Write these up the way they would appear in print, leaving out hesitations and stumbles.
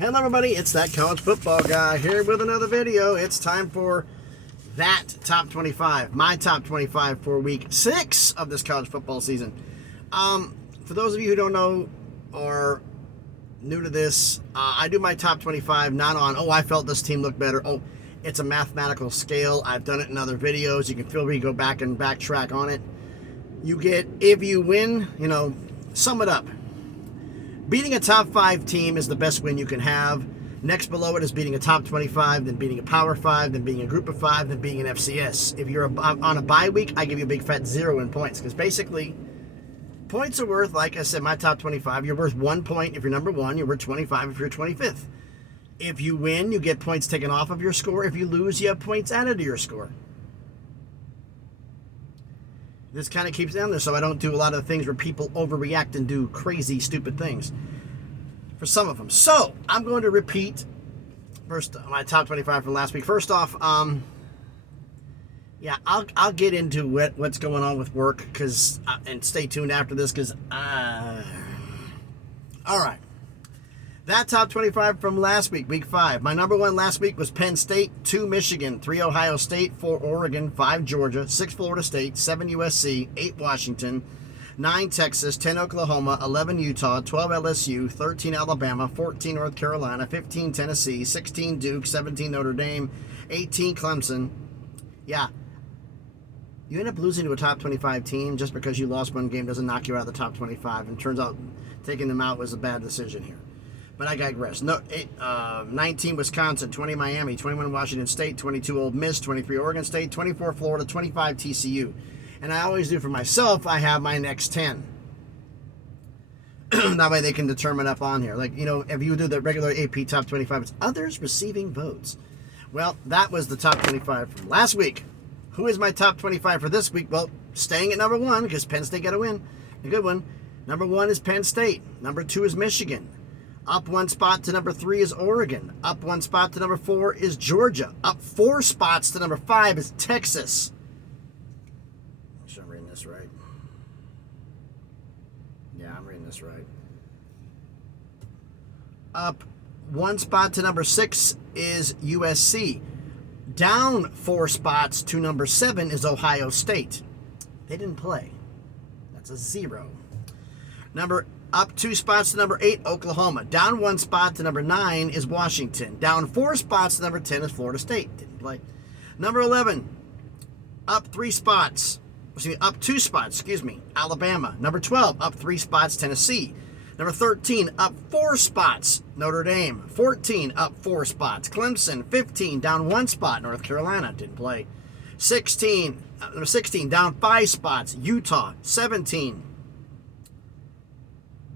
Hello everybody, it's that college football guy here with another video. It's time for that top 25, my top 25 for week 6 of this college football season. For those of you who don't know or new to this, I do my top 25 not on, oh, I felt this team looked better. Oh, it's a mathematical scale. I've done it in other videos. You can feel free to go back and backtrack on it. You get, if you win, sum it up. Beating a top 5 team is the best win you can have. Next below it is beating a top 25, then beating a power 5, then beating a group of 5, then beating an FCS. If you're on a bye week, I give you a big fat 0 in points, because basically points are worth, like I said, my top 25, you're worth 1 point if you're number 1, you're worth 25 if you're 25th. If you win, you get points taken off of your score. If you lose, you have points added to your score. This kind of keeps down there so I don't do a lot of the things where people overreact and do crazy, stupid things for some of them. So, I'm going to repeat first my top 25 from last week. First off, yeah, I'll get into what's going on with work, and stay tuned after this, because all right. That top 25 from last week, week 5. My number 1 last week was Penn State, 2 Michigan, 3 Ohio State, 4 Oregon, 5 Georgia, 6 Florida State, 7 USC, 8 Washington, 9 Texas, 10 Oklahoma, 11 Utah, 12 LSU, 13 Alabama, 14 North Carolina, 15 Tennessee, 16 Duke, 17 Notre Dame, 18 Clemson. Yeah. You end up losing to a top 25 team just because you lost one game doesn't knock you out of the top 25. And turns out taking them out was a bad decision here. But I digress. 19 Wisconsin, 20 Miami, 21 Washington State, 22 Ole Miss, 23 Oregon State, 24 Florida, 25 TCU. And I always do for myself, I have my next 10. That way they can determine up on here. Like, if you do the regular AP top 25, it's others receiving votes. Well, that was the top 25 from last week. Who is my top 25 for this week? Well, staying at number 1, because Penn State got a win. A good one. Number 1 is Penn State. Number 2 is Michigan. Up 1 spot to number 3 is Oregon. Up 1 spot to number 4 is Georgia. Up 4 spots to number 5 is Texas. Make sure I'm reading this right. Yeah, I'm reading this right. Up 1 spot to number 6 is USC. Down 4 spots to number 7 is Ohio State. They didn't play. That's a 0. Up 2 spots to number 8, Oklahoma. Down 1 spot to number 9 is Washington. Down 4 spots to number 10 is Florida State. Didn't play. Number 11, up 2 spots, Alabama. Number 12, up 3 spots, Tennessee. Number 13, up 4 spots, Notre Dame. 14, up 4 spots, Clemson. 15, down 1 spot, North Carolina. Didn't play. Number 16, down 5 spots, Utah. 17,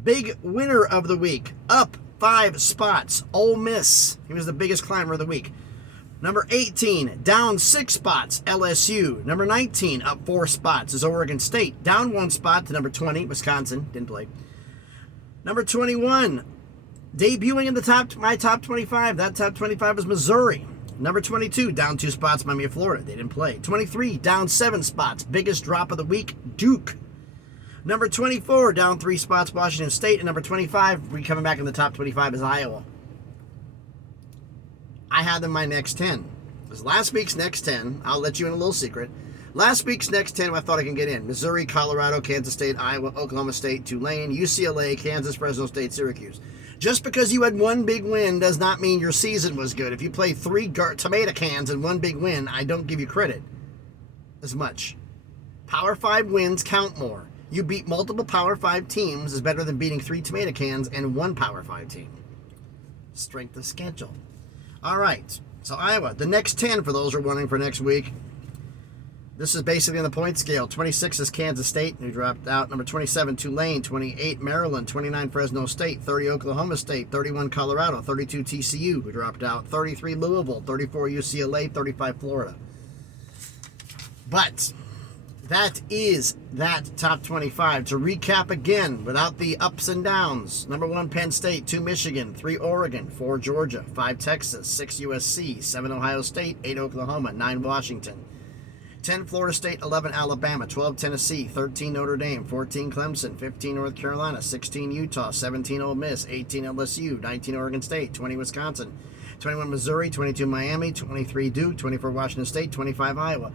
big winner of the week, up 5 spots, Ole Miss. He was the biggest climber of the week. Number 18, down 6 spots, LSU. Number 19, up 4 spots, is Oregon State. Down 1 spot to number 20, Wisconsin. Didn't play. Number 21, debuting in my top 25. That top 25 is Missouri. Number 22, down 2 spots, Miami of Florida. They didn't play. 23, down 7 spots. Biggest drop of the week, Duke. Number 24, down 3 spots, Washington State. And number 25, coming back in the top 25, is Iowa. I had them my next 10. Because last week's next 10, I'll let you in a little secret. Last week's next 10, I thought I can get in. Missouri, Colorado, Kansas State, Iowa, Oklahoma State, Tulane, UCLA, Kansas, Fresno State, Syracuse. Just because you had 1 big win does not mean your season was good. If you play 3 tomato cans and 1 big win, I don't give you credit as much. Power 5 wins count more. You beat multiple Power 5 teams is better than beating 3 tomato cans and 1 Power 5 team. Strength of schedule. All right. So Iowa, the next 10 for those who are wondering for next week. This is basically on the point scale. 26 is Kansas State, who dropped out. Number 27, Tulane. 28, Maryland. 29, Fresno State. 30, Oklahoma State. 31, Colorado. 32, TCU, who dropped out. 33, Louisville. 34, UCLA. 35, Florida. But that is that top 25. To recap again, without the ups and downs. Number 1, Penn State. 2, Michigan. 3, Oregon. 4, Georgia. 5, Texas. 6, USC. 7, Ohio State. 8, Oklahoma. 9, Washington. 10 Florida State, 11 Alabama, 12 Tennessee, 13 Notre Dame, 14 Clemson, 15 North Carolina, 16 Utah, 17 Ole Miss, 18 LSU, 19 Oregon State, 20 Wisconsin, 21 Missouri, 22 Miami, 23 Duke, 24 Washington State, 25 Iowa.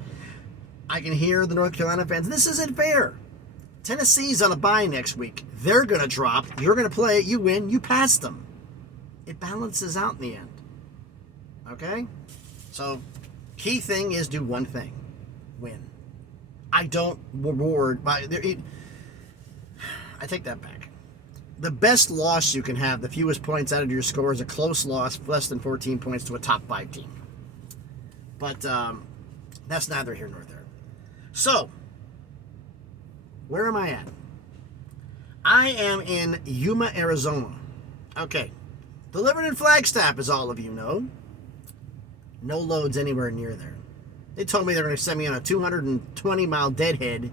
I can hear the North Carolina fans. This isn't fair. Tennessee's on a bye next week. They're going to drop. You're going to play. You win. You pass them. It balances out in the end. Okay? So, key thing is do one thing. Win. I don't reward. I take that back. The best loss you can have, the fewest points out of your score, is a close loss, less than 14 points to a top 5 team. But that's neither here nor there. So, where am I at? I am in Yuma, Arizona. Okay. Delivered in Flagstaff, as all of you know. No loads anywhere near there. They told me they're going to send me on a 220-mile deadhead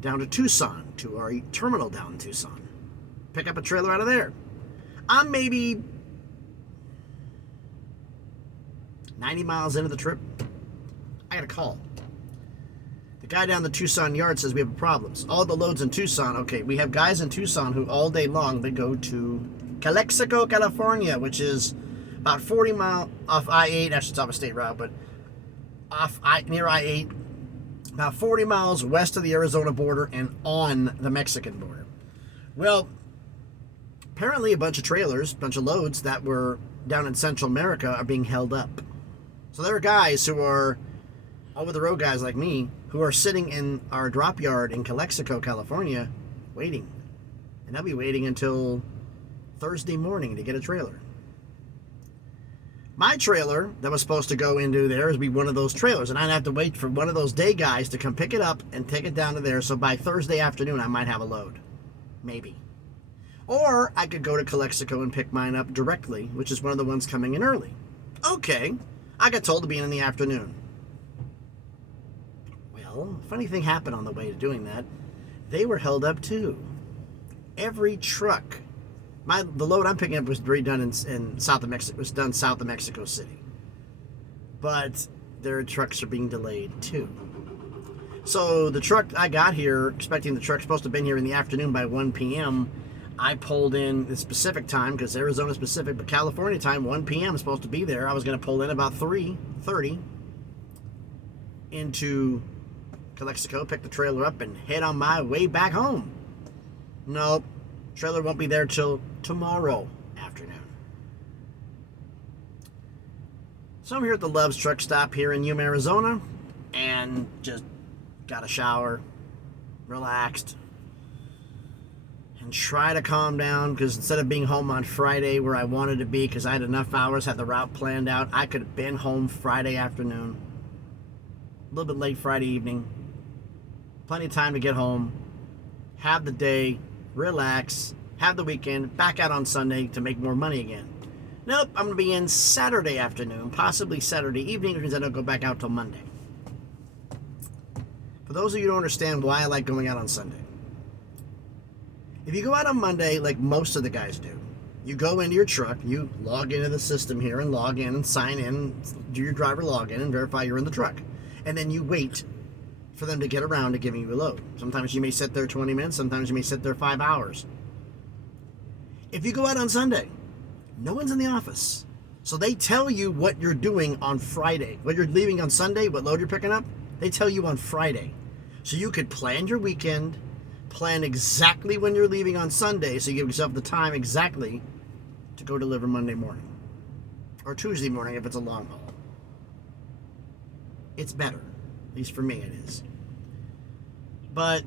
down to Tucson, to our terminal down in Tucson. Pick up a trailer out of there. I'm maybe 90 miles into the trip. I got a call. The guy down the Tucson yard says we have problems. All the loads in Tucson. Okay, we have guys in Tucson who all day long they go to Calexico, California, which is about 40 miles off I-8. Actually, it's off a state route, but near I-8, about 40 miles west of the Arizona border and on the Mexican border. Well, apparently a bunch of trailers, a bunch of loads that were down in Central America are being held up. So there are guys who are over-the-road guys like me who are sitting in our drop yard in Calexico, California, waiting. And I'll be waiting until Thursday morning to get a trailer. My trailer that was supposed to go into there is be one of those trailers, and I'd have to wait for one of those day guys to come pick it up and take it down to there, so by Thursday afternoon I might have a load. Maybe. Or I could go to Calexico and pick mine up directly, which is one of the ones coming in early. Okay, I got told to be in the afternoon. Well, funny thing happened on the way to doing that. They were held up too. Every truck. The load I'm picking up was redone in south of Mexico. Was done south of Mexico City. But their trucks are being delayed too. So the truck I got here, expecting the truck supposed to have been here in the afternoon by 1 p.m., I pulled in the specific time, because Arizona's specific, but California time, 1 p.m. is supposed to be there. I was going to pull in about 3:30 into Calexico, pick the trailer up, and head on my way back home. Nope. Trailer won't be there till tomorrow afternoon. So I'm here at the Love's Truck Stop here in Yuma, Arizona, and just got a shower, relaxed, and try to calm down, because instead of being home on Friday where I wanted to be because I had enough hours, had the route planned out, I could have been home Friday afternoon. A little bit late Friday evening. Plenty of time to get home, have the day, relax, have the weekend, back out on Sunday to make more money again. Nope, I'm going to be in Saturday afternoon, possibly Saturday evening, which means I don't go back out till Monday. For those of you who don't understand why I like going out on Sunday. If you go out on Monday, like most of the guys do, you go into your truck, you log into the system here and log in and sign in, do your driver login and verify you're in the truck. And then you wait for them to get around to giving you a load. Sometimes you may sit there 20 minutes, sometimes you may sit there 5 hours. If you go out on Sunday, no one's in the office. So they tell you what you're doing on Friday. What you're leaving on Sunday, what load you're picking up, they tell you on Friday. So you could plan your weekend, plan exactly when you're leaving on Sunday, so you give yourself the time exactly to go deliver Monday morning. Or Tuesday morning if it's a long haul. It's better. At least for me it is. But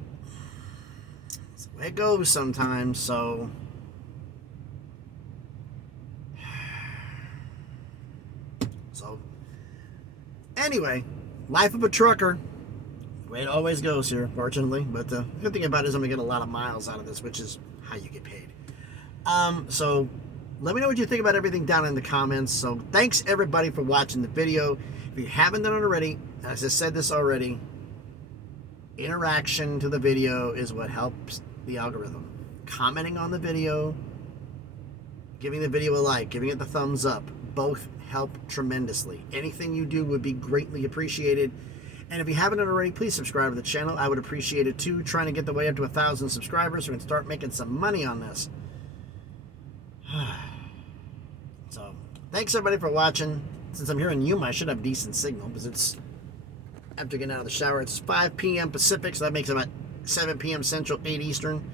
it's the way it goes sometimes, so anyway, life of a trucker. The way it always goes here, fortunately. But the good thing about it is I'm going to get a lot of miles out of this, which is how you get paid. So let me know what you think about everything down in the comments. So thanks everybody for watching the video. If you haven't done it already, as I said this already, interaction to the video is what helps the algorithm. Commenting on the video, giving the video a like, giving it the thumbs up, both help tremendously. Anything you do would be greatly appreciated. And if you haven't already, please subscribe to the channel. I would appreciate it too. Trying to get the way up to 1,000 subscribers so we can start making some money on this. So, thanks everybody for watching. Since I'm here in Yuma, I should have decent signal because it's after getting out of the shower. It's 5 p.m. Pacific, so that makes it about 7 p.m. Central, 8 Eastern.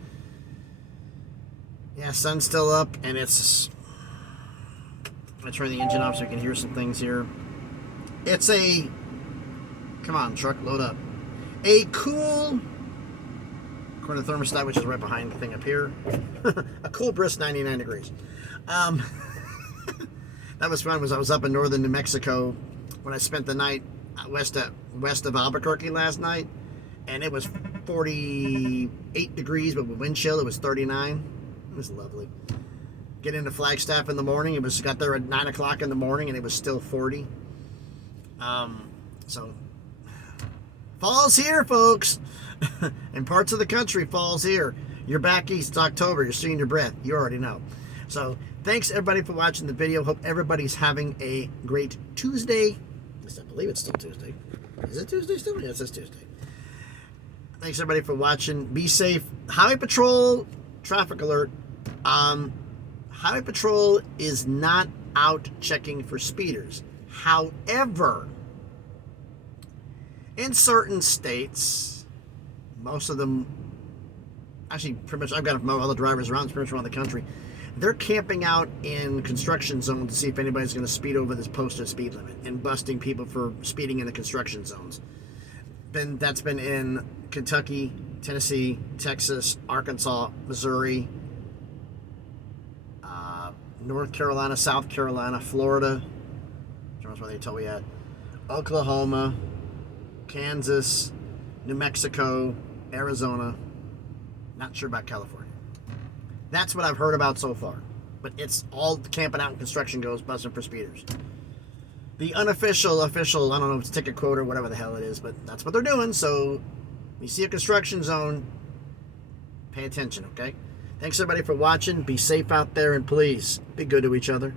Yeah, sun's still up, and it's... I'm going to turn the engine off so you can hear some things here. It's a... Come on, truck, load up. A cool... According to the thermostat, which is right behind the thing up here. A cool, brisk 99 degrees. That was fun. I was up in northern New Mexico when I spent the night west of Albuquerque last night, and it was 48 degrees, but with wind chill, it was 39. It was lovely. Get into Flagstaff in the morning. Got there at 9 o'clock in the morning, and it was still 40. So fall's here, folks. In parts of the country, fall's here. You're back east, it's October. You're seeing your breath. You already know. So thanks everybody for watching the video. Hope everybody's having a great Tuesday. At least I believe it's still Tuesday. Is it Tuesday still? Yeah, it says Tuesday. Thanks everybody for watching. Be safe. Highway Patrol, traffic alert. Highway Patrol is not out checking for speeders. However, in certain states, most of them, actually pretty much, I've got all the drivers around, pretty much around the country, they're camping out in construction zones to see if anybody's going to speed over this posted speed limit and busting people for speeding in the construction zones. That's been in Kentucky, Tennessee, Texas, Arkansas, Missouri, North Carolina, South Carolina, Florida, that's where they told me at, Oklahoma, Kansas, New Mexico, Arizona. Not sure about California. That's what I've heard about so far. But it's all camping out and construction goes, busting for speeders. The unofficial, official, I don't know if it's ticket quote or whatever the hell it is, but that's what they're doing. So, you see a construction zone, pay attention, okay? Thanks everybody for watching. Be safe out there, and please, be good to each other.